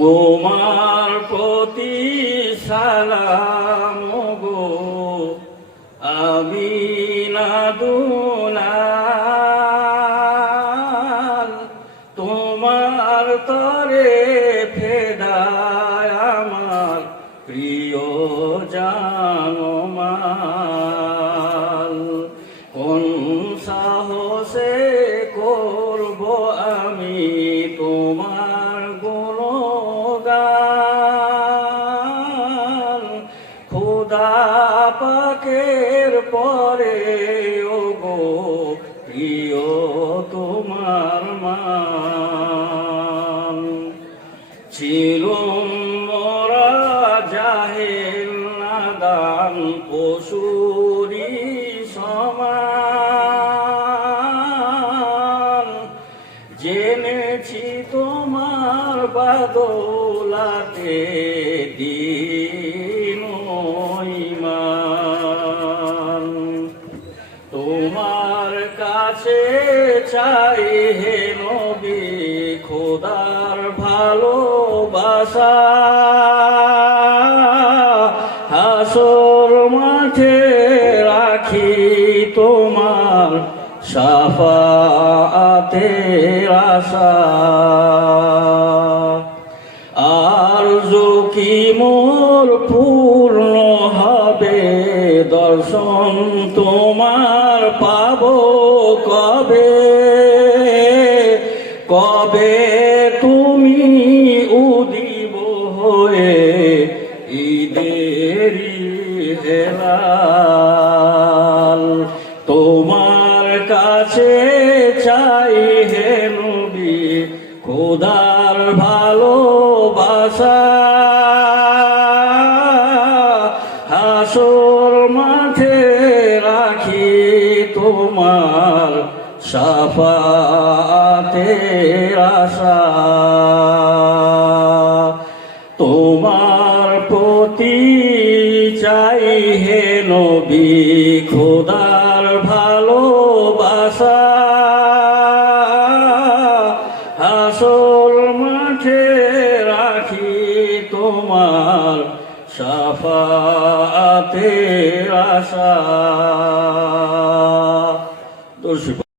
তোমার প্রতি সালাম গো। আমি না দুলাল তোমার তরে ফেদায় আমার প্রিয় জানমাল। কোন সাহসে করব আমি তোমার পাকের পরে ও গো প্রিয় তোমার মান ছিলুম মোরা জাহেল নাদান পশুরি সমান। জেনেছি তোমার বাদলাতে দিন কাছে চাই হে নবী খোদার ভালোবাসা। হাসর মাঠে রাখি তোমার সাফাতে আশা। কি মোর পূর্ণ হবে, দর্শন তোমার পাব কবে? কবে তুমি উদিব হয়ে ঈদেরি হেলাল? তোমার কাছে চাই হে নবী, খোদার ভালোবাসা। হাসর মাঠে রাখি তোমার সাফাতে আশা। তোমার প্রতি চাই হে নবী খোদার ভালোবাসা। হাসর মাঠে রাখি তোমার সাফাতে আশা। দর্শক